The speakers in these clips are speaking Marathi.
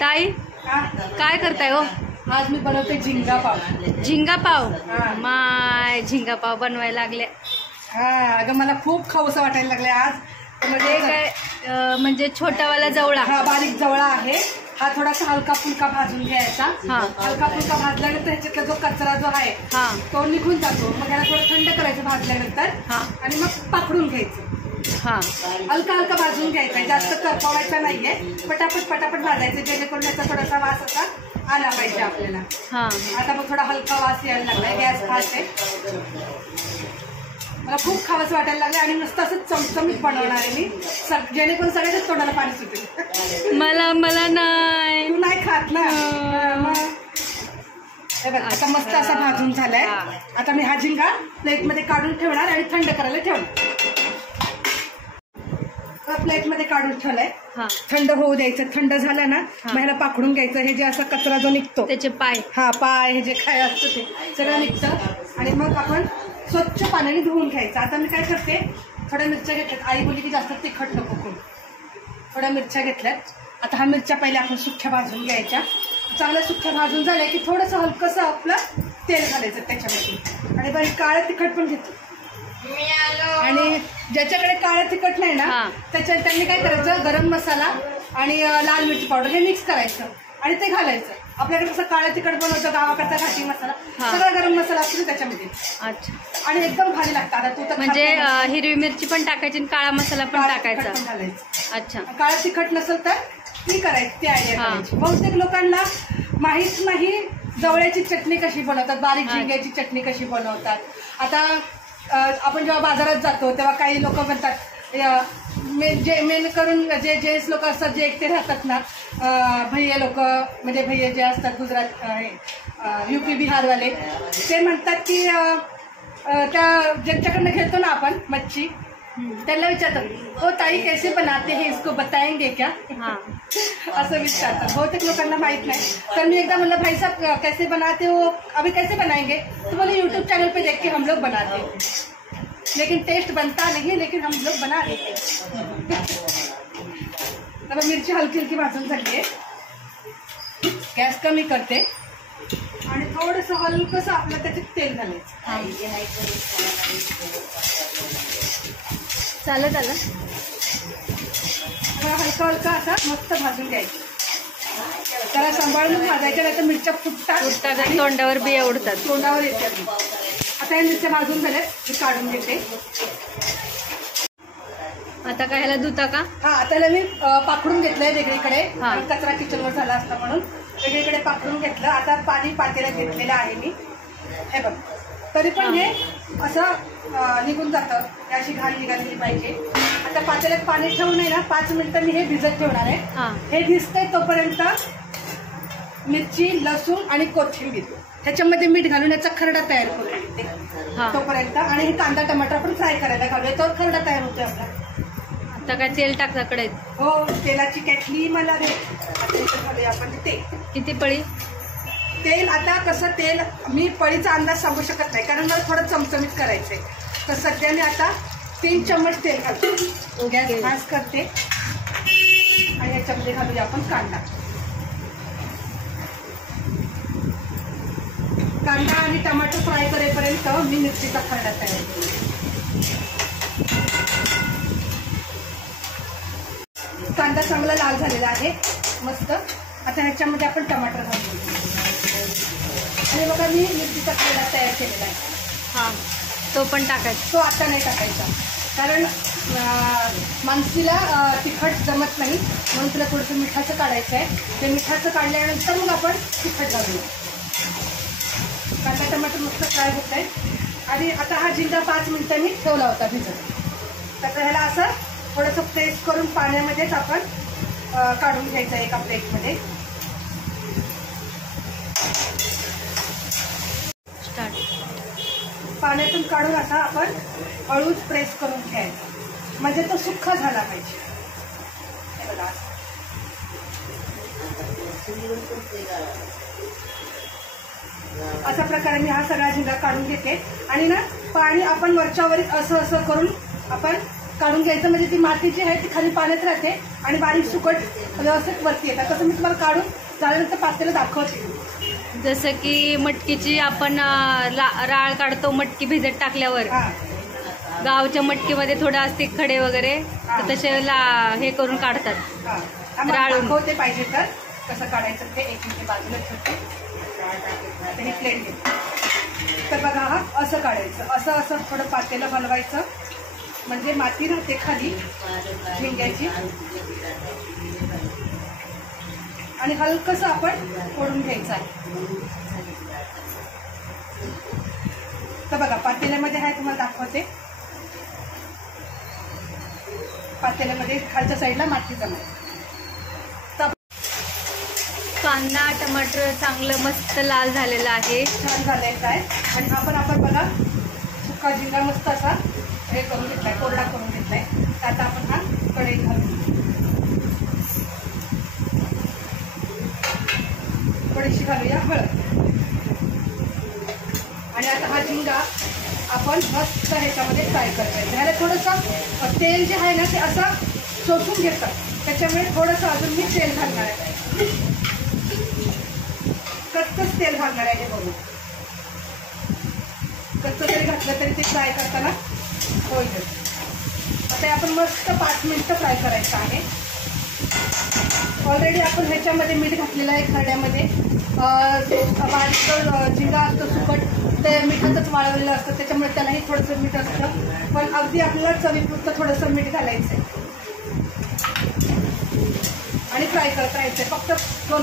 ताई काय करताय हो? आज मी बनवते झिंगा पाव. झिंगा पाव? माय झिंगा पाव बनवायला लागले. अगं मला खूप खाऊसं वाटायला लागले आज. म्हणजे काय म्हणजे छोटावाला जवळा? हा, बारीक जवळा आहे. हा थोडासा हलका फुलका भाजून घ्यायचा. हलका फुलका भाजल्यानंतर ह्याच्यातला जो कचरा जो आहे तो निघून जातो. मग याला थोडं थंड करायचं भाजल्यानंतर आणि मग पाकडून घ्यायचं. हलका हलका भाजून घ्यायचा, जास्त करपवायचा नाहीये. पटापट पटापट भाजायचं जेणेकरून याचा थोडासा वास असा आला पाहिजे आपल्याला. आता मग थोडा हलका वास यायला लागलाय. गॅस फास्ट आहे. मला खूप खावंसं वाटायला लागलं आणि मस्त असं चमचमीत बनवणार आहे मी, जेणेकरून सगळ्याच तोंडाला पाणी सुटेल. मला नाही, तू नाही खात ना. आता मस्त असा भाजून झालाय. आता मी हा झिंगा प्लेटमध्ये काढून ठेवणार आणि थंड करायला ठेवणार. प्लेटमध्ये काढून ठेवलाय, थंड होऊ द्यायचं. थंड झालं ना मग ह्याला पाकडून घ्यायचं. हे जे असा कचरा जो निघतो त्याचे पाय, पाय हे जे काय असतं ते सगळं निघतं आणि मग आपण स्वच्छ पाण्याने धुवून घ्यायचं. आता मी काय करते, थोड्या मिरच्या घेतल्यात. आई बोलली की जास्त तिखट नको करून. थोड्या मिरच्या घेतल्यात. आता हा मिरच्या पहिले आपण सुक्या भाजून घ्यायच्या. चांगल्या सुक्या भाजून झाल्या की थोडंसं हलकंसं आपलं तेल घालायचं त्याच्यामध्ये. आणि बरं काळं तिखट पण घेतो. आणि ज्याच्याकडे काळं तिखट नाही ना त्यांनी काय करायचं, गरम मसाला आणि लाल मिरची पावडर हे मिक्स करायचं आणि ते घालायचं. आपल्याकडे कसं काळं तिखट बनवतं गावाकडचा घाटी मसाला, सगळा गरम मसाला असतो त्याच्यामध्ये. अच्छा. आणि एकदम भारी लागतं. आता तू तर म्हणजे हिरवी मिरची पण टाकायची आणि काळा मसाला पण टाकायचा. अच्छा. काळं तिखट नसेल तर ती करायची, ती आयडिया करायची. बहुतेक लोकांना माहित नाही जवळ्याची चटणी कशी बनवतात, बारीक झिंग्याची चटणी कशी बनवतात. आता आपण जेव्हा बाजारात जातो तेव्हा काही लोक म्हणतात, मेन करून जे जेंट्स लोक असतात जे एकटे राहतात ना, भैया लोक म्हणजे भैया जे असतात गुजरात UP बिहारवाले, ते म्हणतात की त्या ज्यांच्याकडनं घेतो ना आपण मच्छी त्यांना विचारतात, हो ताई कैसे बनाते हैं इसको बताएंगे क्या, असं विचारतात. बहुतेक लोकांना माहित नाही. तर मी एकदा म्हणलं भाई साहब कैसे बनाते हो, अभी कैसे बनाएंगे, तो बोले यूट्यूब चैनल पे देख के हम लोग बनाते हैं, लेकिन टेस्ट बनता नहीं है, लेकिन हम लोग बना देते हैं. तर मिरची हलकी हलकी भाजून झाली आहे. गॅस कमी करते आणि थोडंसं हलकंसं आपलं त्याच्यात तेल घालायचं. चालत आलं. हलका हलका असा मस्त भाजून घ्यायचं. त्याला सांभाळून भाजायच्या, नाही तर मिरच्या फुटतात आणि तोंडावर बिया उडतात, तोंडावर येतात. आता या मिरच्या भाजून झाल्यात, मी काढून घेते. आता काय ह्याला धुता का? आता मी पाकडून घेतलंय वेगळीकडे, कचरा किचनवर झाला असता म्हणून वेगळीकडे पाकडून घेतलं. आता पाणी पातेला घेतलेलं आहे मी. हे बघ, तरी पण हे असं निघून जातं, अशी घाण निघालेली पाहिजे. आता पातेल्यात पाणी ठेवून आहे ना 5 मिनिटं मी हे भिजत ठेवणार आहे. हे भिजतंय तोपर्यंत मिरची, लसूण आणि कोथिंबीर ह्याच्यामध्ये मीठ घालून याचा खरडा तयार करू तोपर्यंत. आणि हे कांदा टमाटर आपण फ्राय करायला घालूया, तो खरडा तयार होतोय आपला. आता काय तेल टाकता कढईत? हो, तेलाची कॅटली मला दे. घालूया आपण तेल. किती पळी तेल? आता कसं तेल मी पळीचा अंदाज सांगू शकत नाही, कारण मला थोडं चमचमीत करायचंय. तर सध्या मी आता 3 चम्मच तेल घालतो. गॅस फास्ट करते आणि याच्यामध्ये घालूया आपण कांदा. कांदा आणि टमाटर फ्राय करेपर्यंत मी मिरचीचा खरडा तयार करते. कांदा चांगला लाल झालेला आहे मस्त. आता ह्याच्यामध्ये आपण टमाटर घालतो आणि बघा मी मिरचीचा खरडा तयार केलेला आहे. तो पण टाकायचा? तो आता नाही टाकायचा, कारण माणसीला तिखट जमत नाही, म्हणून तुला थोडंसं मिठाचं काढायचं आहे. ते मिठाचं काढल्यानंतर मग आपण तिखट घालूया. कांदा टमाटर मस्त फ्राय होत आहे. आणि आता हा झिंगा 5 मिनिटांनी ठेवला होता भिजत. तर ह्याला असं थोडंसं प्रेस करून पाण्यामध्येच आपण काढून घ्यायचं एका प्लेटमध्ये. पाण्यातून काढून असा आपण हळूच प्रेस करून घ्यायचा, म्हणजे तो सुक्का झाला पाहिजे. अशा प्रकारे मी हा सगळा झिंगा काढून घेते. आणि ना पाणी आपण वरच्यावर असं असं करून आपण काढून घ्यायचं, म्हणजे ती माती जी आहे ती खाली पाण्यात राहते आणि बारीक सुकट व्यवस्थित वरती येतात. तसं मी तुम्हाला काढून झाल्यानंतर पातेलं दाखवते. जसं की मटकीची आपण राळ काढतो मटकी भिजत टाकल्यावर, गावच्या मटकीमध्ये थोडं असते खडे वगैरे, तर तसे हे करून काढतात राळून. दाखवते पाहिजे तर कसं काढायचं ते. एक मिनिट बाजूला ठेवते. हे प्लेट घेते. तर बघा हा असं काढायचं, असं असं थोडं पातेलं बनवायचं, म्हणजे माती राहते खाली झिंग्याची. आणि हलकंसं आपण फोडून घ्यायचं आहे. तर बघा पातेल्यामध्ये आहे, तुम्हाला दाखवते. पातेल्यामध्ये खालच्या साईडला माती जमायची. कांदा टमाटर चांगलं मस्त लाल झालेलं आहे, छान झालेलं आहे. आणि आपण बघा सुका झिंगा मस्त असा हे करून घेतलाय, कोरडा करून घेतलाय. तर आता आपण हा कढईत घालू. थोडीशी घालूया हळद. आणि आता हा झिंगा आपण मस्त ह्याच्यामध्ये फ्राय करायचं. ह्याला थोडंसं तेल जे आहे ना ते असं शोषून घेतात, त्याच्यामुळे थोडंसं अजून मी तेल घालणार आहे. कच्चंच तेल घालणार आहे. हे बघू, कच्चं तेल घातलं तरी ते फ्राय करताना होईल. आता आपण मस्त 5 मिनिटं फ्राय करायचं आहे. ऑलरेडी आपण ह्याच्यामध्ये मीठ घातलेलं आहे खरड्यामध्ये. बारीक झिंगा असतो सुकट, ते मिठातच वाळवलेलं असतं, त्याच्यामुळे त्यालाही थोडंसं मीठ असतं. पण अगदी आपल्याला चवीपुरतं थोडंसं मीठ घालायचं आहे आणि फ्राय करत राहायचं आहे फक्त 2.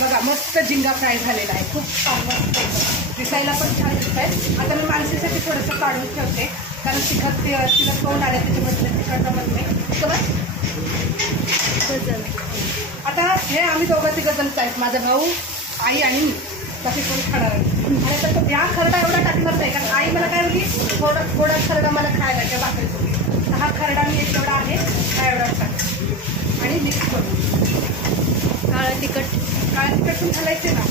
बघा मस्त झिंगा फ्राय झालेला आहे, खूप छान मस्त दिसायला पण छान दिसत आहे. आता मी माणसासाठी थोडंसं काढून ठेवते, कारण तिला तोंड आलं त्याच्यामध्ये तिखट जमत नाही. आता हे आम्ही दोघं तिघं जण आहेत, माझा भाऊ, आई आणि मी. बाकी कोणी खाणार आहे. आणि आता ह्या खरडा एवढा टाकणार नाही, कारण आई मला काय बोलली थोडा खरडा मला खायला त्या भाकरीसोबत. तर हा खरडा मी एक एवढा आहे, हा एवढा टाक आणि मिक्स करू. काळं तिखट पण घालायचे ना.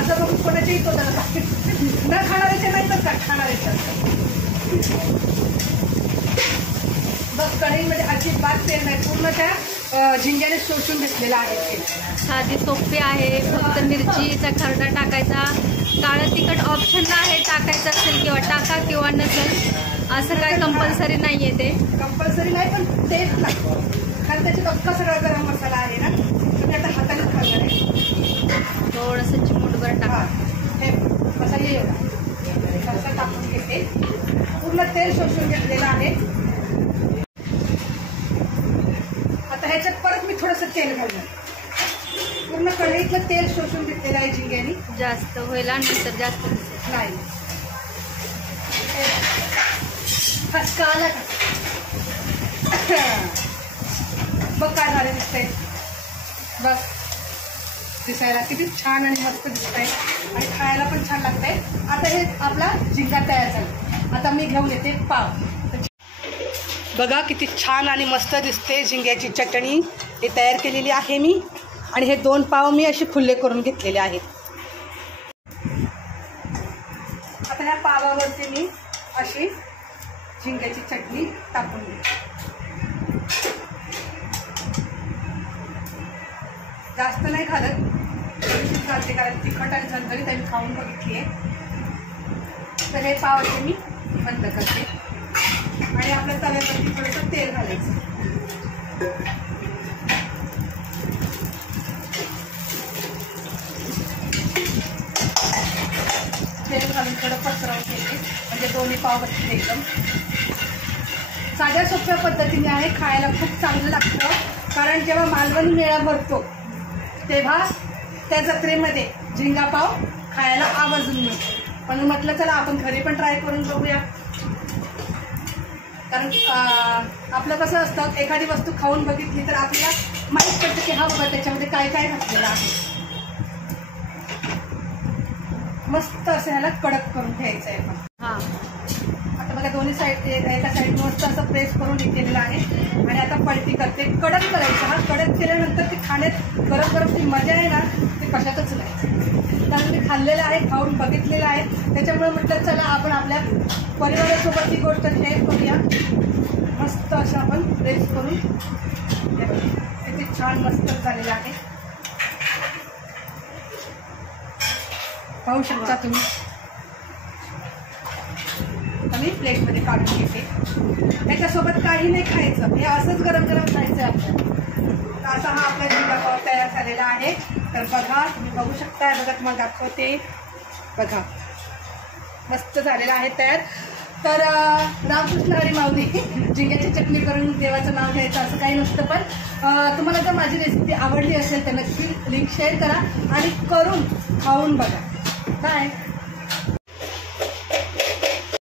आता बघून कोणाच्याही तोंडाला न खाणाऱ्याचे नाही तर खाणाऱ्याचे बघ. कढईमध्ये अजिबात तेल नाही, पूर्ण त्या झिंग्याने शोषून घेतलेला आहे तेल. साधी सोपी आहे, फक्त मिरचीचा खरडा टाकायचा. काळं तिखट ऑप्शनला आहे, टाकायचं असेल किंवा टाका किंवा नसेल, असं काय कंपल्सरी नाही आहे. ते कंपल्सरी नाही, पण टेस्ट लागतो, कारण त्याच्यात अख्खा सगळा गरम मसाला आहे ना. तर आता हाताने खाणार आहे. थोडंसं चिमूटभर टाका. हे मसाले एवढा असं टाकून घेते. पूर्ण तेल शोषून घेतलेलं आहे. आता ह्याच्यात परत मी थोडंसं तेल घालणार. पूर्ण कढईतलं तेल शोषून घेतलेलं आहे झिंग्यानी. जास्त होईल नंतर जास्त नाही. फटका आला का बघ काय झालं दिसतंय. बघ दिसायला किती छान आणि मस्त दिसतंय आणि खायला पण छान लागतंय. आता हे आपला झिंगा तयार झाला. आता मी घेऊन येते पाव. बघा किती छान आणि मस्त दिसते झिंग्याची चटणी. हे तयार केलेली आहे मी. आणि हे 2 पाव मी असे खुले करून घेतलेले आहेत. आता ह्या पावावरती मी अशी झिंग्याची चटणी टाकून घेते. जास्त नाही घालत, थोडीशीच घालते, कारण तिखट आणि झणझणीत आम्ही खाऊन बघितली आहे. तर हे पावाचे मी बंद करते आणि आपल्या तव्यावरती थोडंसं तेल घालायचं. तेल घालून थोडं पसरवून घेते, म्हणजे दोन्ही पाव बसतील एकदम. साध्या सोप्या पद्धतीने आहे, खायला खूप चांगलं लागतं. कारण जेव्हा मालवणी मेळा भरतो तेव्हा त्या जत्रेमध्ये झिंगा पाव खायला आवर्जून मिळतो. पण म्हटलं चला आपण घरी पण ट्राय करून बघूया. कारण आपलं कसं असतं, एखादी वस्तू खाऊन बघितली तर आपल्याला माहीत पडतं की हा बाबा त्याच्यामध्ये काय काय घातलेलं आहे. मस्त असं ह्याला कडक करून घ्यायचं आहे पण. आता बघा दोन्ही साईड एका साईड मस्त असं प्रेस करून केलेलं आहे. आणि आता पलटी करते. कडक करायचं. हा कडक केल्यानंतर ते खाण्यात गरम गरम ती मजा आहे ना ते कशातच नाही. कारण मी खाल्लेलं आहे, खाऊन बघितलेलं आहे, त्याच्यामुळे म्हटलं चला आपण आपल्या परिवारासोबत ही गोष्ट शेअर करूया. मस्त असं आपण प्रेस करून किती छान मस्त झालेलं आहे. पाहू शकता तुम्ही. मी प्लेटमध्ये काढून घेते. त्याच्यासोबत काही नाही खायचं, हे असंच गरम गरम खायचं आपल्याला. असा हा आपला झिंगा पाव तयार झालेला आहे. तर बघा, तुम्ही बघू शकता. बघा, तुम्हाला दाखवते. बघा, मस्त झालेला आहे तयार. तर रामकृष्ण हरी माऊली. झिंग्याची चटणी करून देवाचं नाव घ्यायचं असं काही नसतं. पण तुम्हाला जर माझी रेसिपी आवडली असेल तर नक्की लिंक शेअर करा आणि करून खाऊन बघा. बाय.